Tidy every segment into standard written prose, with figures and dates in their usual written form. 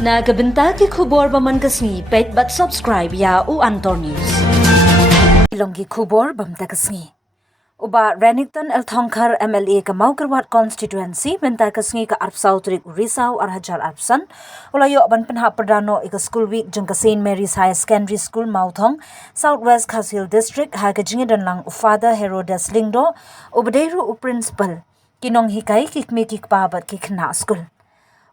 Nagabenta ki khubor baman kasngi pet but subscribe ya u Antor News. Ilonggi khubor bamta kasngi. Uba Renikton Elthongkar MLA ka Mawkerwat constituency benta kasngi ka Arpsau Trik Risau Arhajar Arpsan ulayo ban Pynhap Perdano ika school week jengka St Mary's High Secondary School Mawthong Southwest Khasil District ha ka jingidan lang ufada Herodes Lyngdoh ubadeiru u principal kinong hikai kikmi kikpabat kikna school.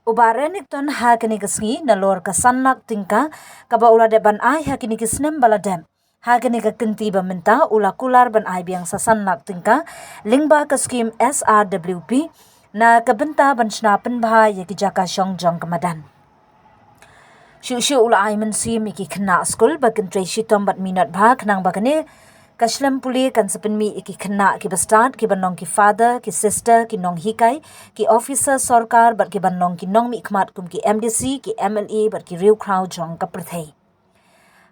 Uba Renikton ha kini kasngi na lor ka sanlak tingka kaba ula de ban ay ha kini kisnem baladem ha kini ka kinti minta ula kular ban ay biang sa sanlak tingka lingba ka skim SRWP na kabenta ban snapen baha ya kijaka jong kamadan. Syu ula ay mensi miki kena skul bakin treshi tombat minat bah kenang bakane Kaslam puli kan sepenmi iki kena ki bestart ki banong ki father ki sister ki nong hikai ki officer sarkar bat ki banong ki nong mi ikmat kum ki MDC ki MLA bat ki real crowd jong ka perthai.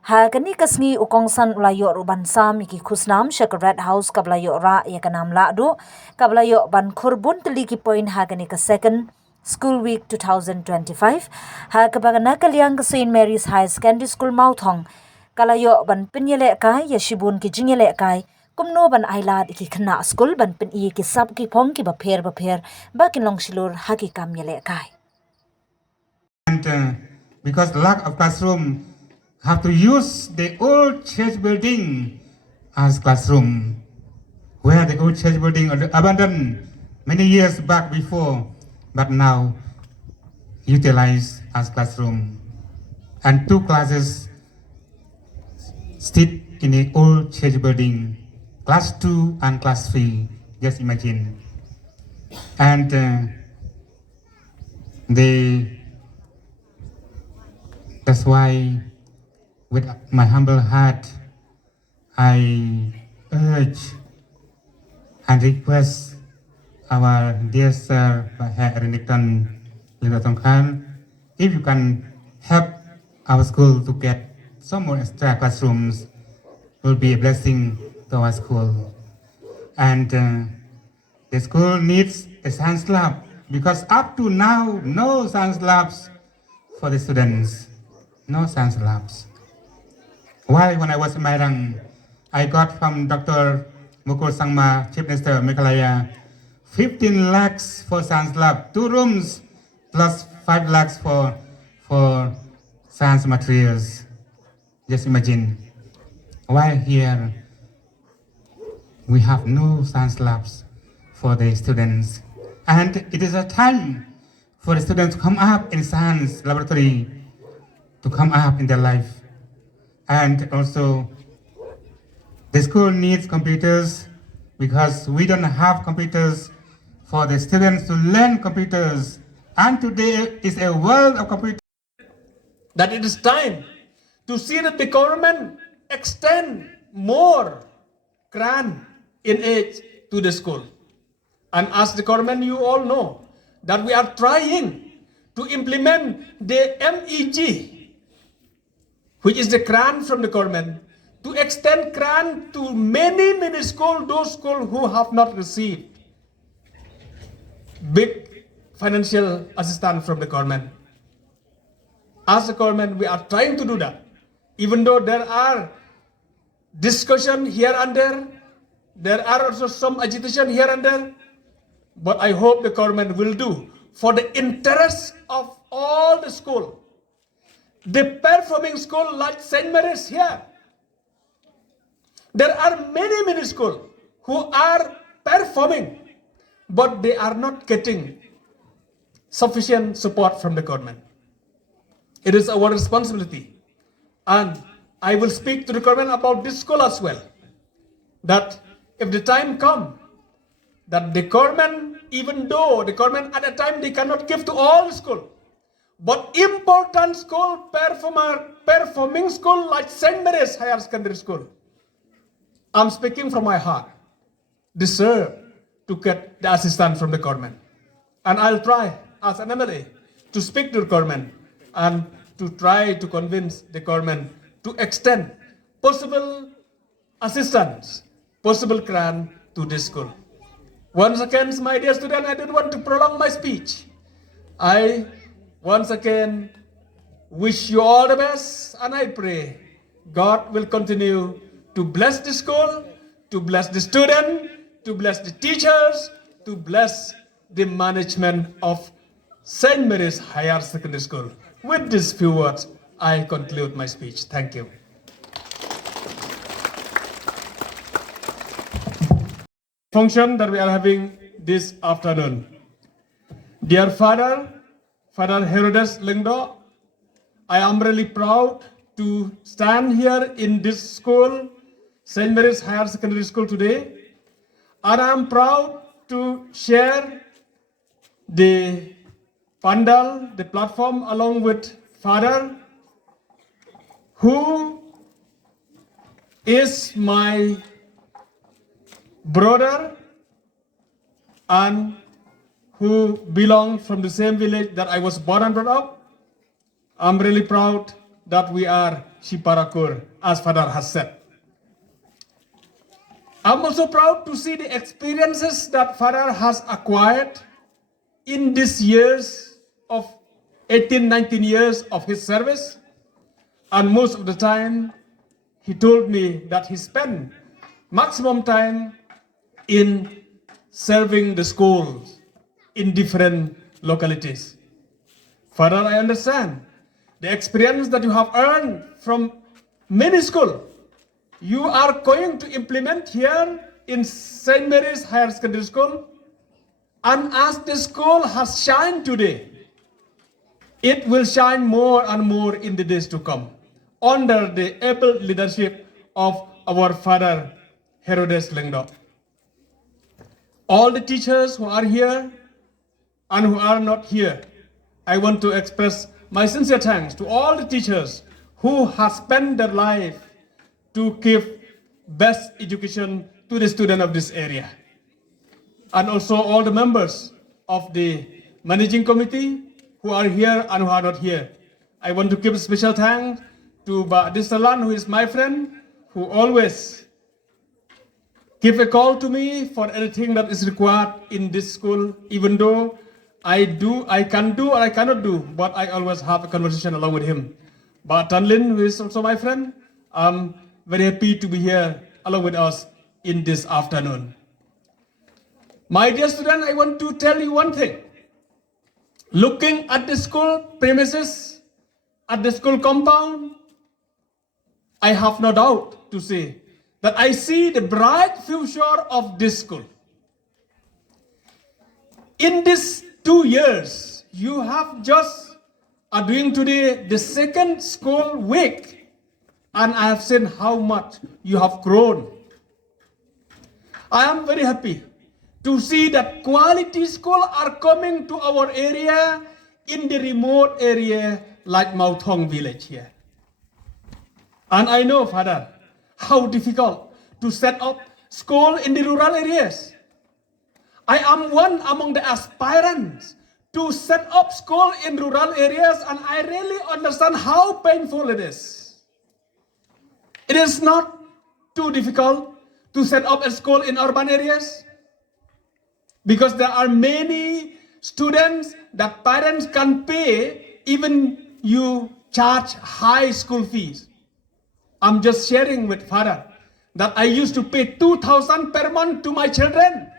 Ha kani kasngi ukongsan ulayo ruban sam iki khusnam shak red house kablayo ra ya kanam la do kablayo ban khurbun teli ki point ha kani ka second School Week 2025 ha kabagana kalyang ka St Mary's High Secondary School Mawthong kalayo ban pinyele kai ya shibun ki jingele kai kumno ban ailad ki khna school ban pin ki sab ki phong ki ba pher ba ki long shilur haki kam yele kai. And because lack of classroom have to use the old church building as classroom where the old church building abandoned many years back before but now utilized as classroom and 2 classes sit in the old church building, class 2 and class 3, just imagine. And that's why with my humble heart, I urge and request our dear sir, Renikton, Lyngdoh, if you can help our school to get some more extra classrooms, will be a blessing to our school. And the school needs a science lab because up to now, no science labs for the students. No science labs. While when I was in Mairang, I got from Dr. Mukul Sangma, Chief Minister Meghalaya, 15 lakhs for science lab, 2 rooms plus 5 lakhs for science materials. Just imagine, why here we have no science labs for the students. And it is a time for the students to come up in science laboratory, to come up in their life. And also, the school needs computers because we don't have computers for the students to learn computers. And today is a world of computers. That it is time to see that the government extend more grant in age to the school. And as the government, you all know that we are trying to implement the MEG, which is the grant from the government, to extend grant to many schools, those schools who have not received big financial assistance from the government. As a government, we are trying to do that. Even though there are discussion here and there are also some agitation here and there, but I hope the government will do for the interest of all the school. The performing school like St. Mary's here, there are many schools who are performing, but they are not getting sufficient support from the government. It is our responsibility. And I will speak to the government about this school as well. That if the time comes, that the government, even though the government at a time they cannot give to all school, but important school, performing school like St. Mary's Higher Secondary School, I'm speaking from my heart, deserve to get the assistance from the government. And I'll try as an MLA to speak to the government and to try to convince the government to extend possible assistance, possible grant to this school. Once again, my dear student, I don't want to prolong my speech. I once again wish you all the best, and I pray God will continue to bless the school, to bless the student, to bless the teachers, to bless the management of St. Mary's Higher Secondary School. With these few words, I conclude my speech. Thank you. Function that we are having this afternoon. Dear Father, Father Herodes Lyngdoh, I am really proud to stand here in this school, St. Mary's Higher Secondary School today, and I am proud to share the pandal, the platform, along with Father, who is my brother and who belong from the same village that I was born and brought up. I'm really proud that we are Shiparakur, as Father has said. I'm also proud to see the experiences that Father has acquired in these years of 18, 19 years of his service. And most of the time, he told me that he spent maximum time in serving the schools in different localities. Father, I understand the experience that you have earned from many schools, you are going to implement here in St. Mary's Higher Secondary School. And as the school has shined today, it will shine more and more in the days to come under the able leadership of our Father Herodes Lyngdoh. All the teachers who are here and who are not here, I want to express my sincere thanks to all the teachers who have spent their life to give best education to the students of this area. And also all the members of the managing committee who are here and who are not here. I want to give special thanks to Disalan, who is my friend, who always give a call to me for anything that is required in this school, even though I can do or I cannot do, but I always have a conversation along with him. But Tanlin, who is also my friend, I'm very happy to be here along with us in this afternoon. My dear student, I want to tell you one thing. Looking at the school premises, at the school compound, I have no doubt to say that I see the bright future of this school. In these 2 years, you have just are doing today the second school week, and I have seen how much you have grown. I am very happy to see that quality schools are coming to our area in the remote area like Mawthong village here. And I know, Father, how difficult to set up school in the rural areas. I am one among the aspirants to set up school in rural areas, and I really understand how painful it is. It is not too difficult to set up a school in urban areas because there are many students that parents can pay, even you charge high school fees. I'm just sharing with Father that I used to pay 2,000 per month to my children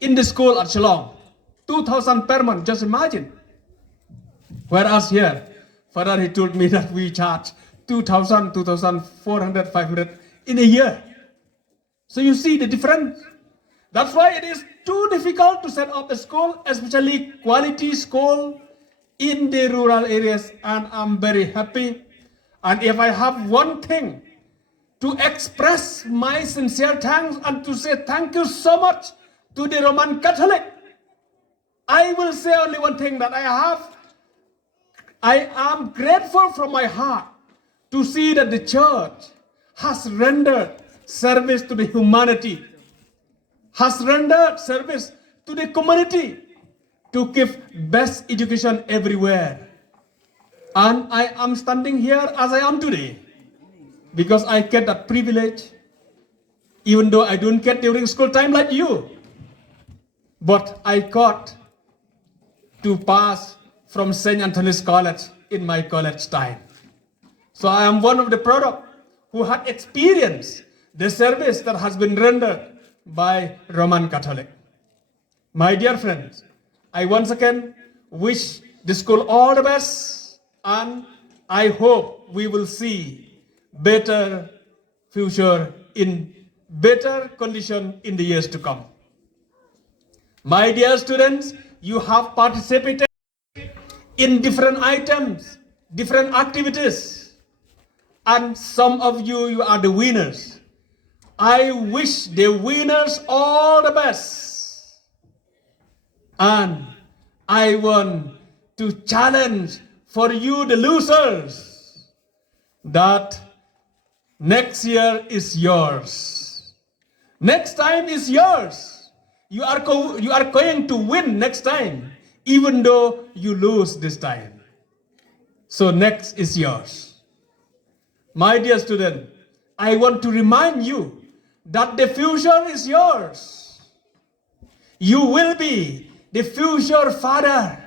in the school at Shillong. 2,000 per month, just imagine. Whereas here, Father, he told me that we charge 2,000, 2,400, 500 in a year. So you see the difference. That's why it is too difficult to set up a school, especially quality school in the rural areas. And I'm very happy. And if I have one thing to express my sincere thanks and to say thank you so much to the Roman Catholic, I will say only one thing that I am grateful from my heart to see that the church has rendered service to the humanity, has rendered service to the community to give best education everywhere. And I am standing here as I am today because I get that privilege, even though I don't get during school time like you. But I got to pass from St. Anthony's College in my college time. So I am one of the product who had experienced the service that has been rendered by Roman Catholic. My dear friends, I once again wish the school all the best, and I hope we will see better future in better condition in the years to come. My dear students, you have participated in different items, different activities, and some of you are the winners. I wish the winners all the best. And I want to challenge for you, the losers, that next year is yours. Next time is yours. You are going to win next time, even though you lose this time. So next is yours. My dear student, I want to remind you that the future is yours. You will be the future father.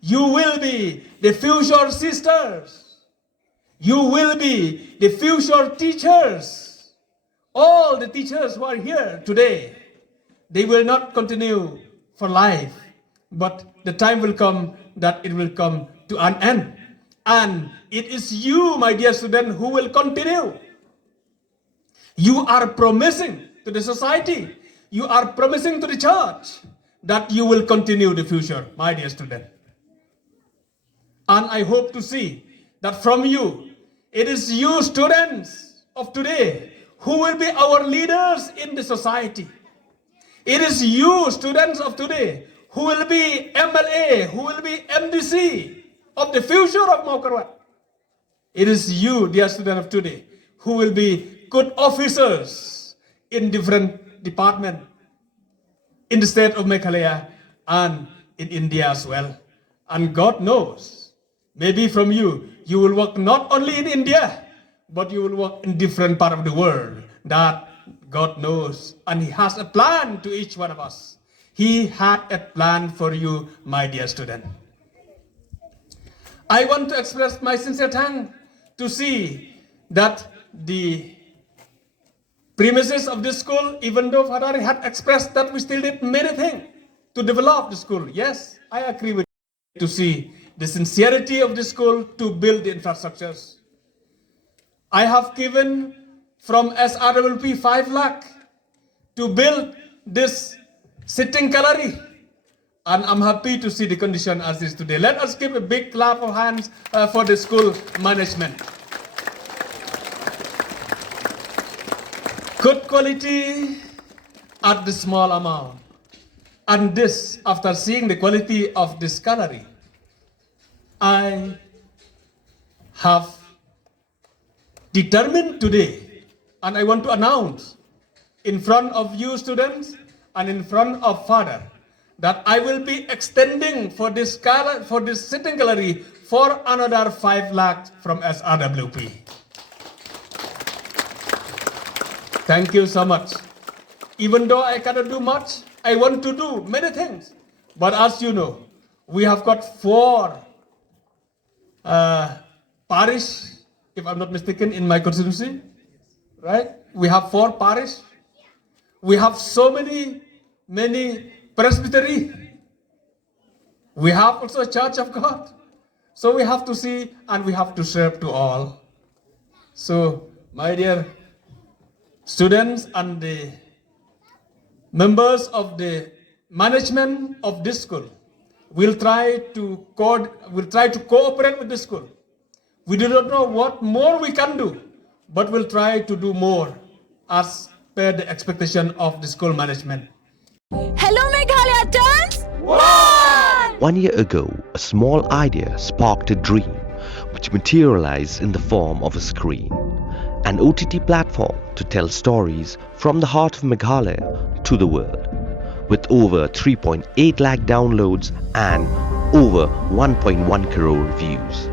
You will be the future sisters. You will be the future teachers. All the teachers who are here today, they will not continue for life, but the time will come that it will come to an end. And it is you, my dear student, who will continue. You are promising to the society, you are promising to the church that you will continue the future, my dear student. And I hope to see that from you, it is you students of today who will be our leaders in the society. It is you students of today who will be MLA, who will be MDC of the future of Mawthong. It is you, dear student of today, who will be good officers in different departments in the state of Meghalaya and in India as well. And God knows, maybe from you, you will work not only in India, but you will work in different parts of the world. That God knows, and He has a plan to each one of us. He had a plan for you, my dear student. I want to express my sincere thanks to see that the premises of this school, even though Father had expressed that we still did many things to develop the school. Yes, I agree with you, to see the sincerity of the school to build the infrastructures. I have given from SRWP 5 lakh to build this sitting gallery. And I'm happy to see the condition as is today. Let us give a big clap of hands for the school management. Good quality at the small amount. And this, after seeing the quality of this gallery, I have determined today, and I want to announce in front of you students and in front of Father, that I will be extending for this sitting gallery for another 5 lakhs from SRWP. Thank you so much. Even though I cannot do much, I want to do many things. But as you know, we have got 4 parish, if I'm not mistaken, in my constituency, right? We have 4 parish. We have so many presbytery. We have also a church of God. So we have to see and we have to serve to all. So, my dear students and the members of the management of this school, we'll try to cooperate with the school. We do not know what more we can do, but we'll try to do more as per the expectation of the school management. Hello Meghalaya turns 1! 1 year ago, a small idea sparked a dream which materialized in the form of a screen, an OTT platform to tell stories from the heart of Meghalaya to the world. With over 3.8 lakh downloads and over 1.1 crore views.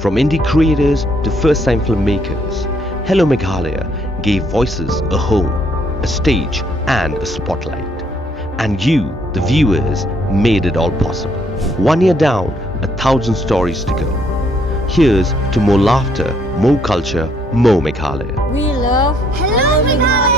From indie creators to first-time filmmakers, Hello Meghalaya gave voices a home, a stage and a spotlight. And you, the viewers, made it all possible. 1 year down, 1,000 stories to go. Here's to more laughter, more culture, more Meghalaya. We love Hello Meghalaya.